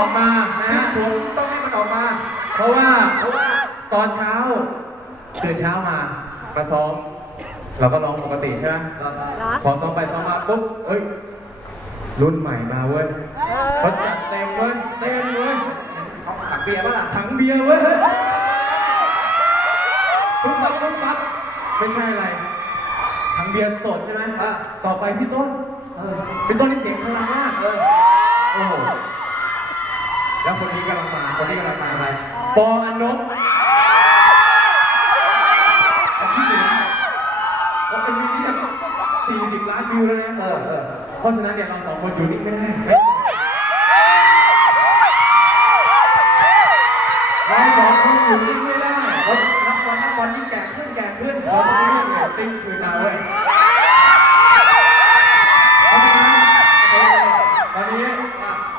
อกมานะนะฮะผมต้องให้มันออกมา เพราะว่าเพราะว่าตอนเช้าตื่นเช้ามามาซ้อม เราก็ร้องปกติใช่ไหมเหรอพอซ้อมไปซ้อมมาปุ๊บเอ้ยรุ่นใหม่มาเว้ยเขาจัดเต็มเว้ยเต็มเว้ยเอาขับเบียร์ป่ะล่ะถังเบียร์เว้ยเฮ้ยปุ๊บปั๊บปุ๊บปั๊บไม่ใช่อะไรถังเบียร์สดใช่ไหมอะต่อไปพี่ต้น เออพี่ต้นนี่เสียงพลังมากเออโอ้โหแล้วคนนี้กำลังมา คนที่กำลังมาอะไรปออันนบแต่ที่หนึ่งก็เป็นวิดีโอสี่สิบล้านวิวแล้วนะเออเออเพราะฉะนั้นเนี่ยเราสองคนอยู่นิ่งไม่ได้เราสองคนอยู่นิ่งไม่ได้เรานับวันนับวันยิ่งแก่ขึ้นแก่ขึ้นเราต้องเรียกเรตติ้งคืนมาเว้ย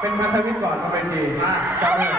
เป็นพันธมิตรก่อนบนเวทีอะจับมือ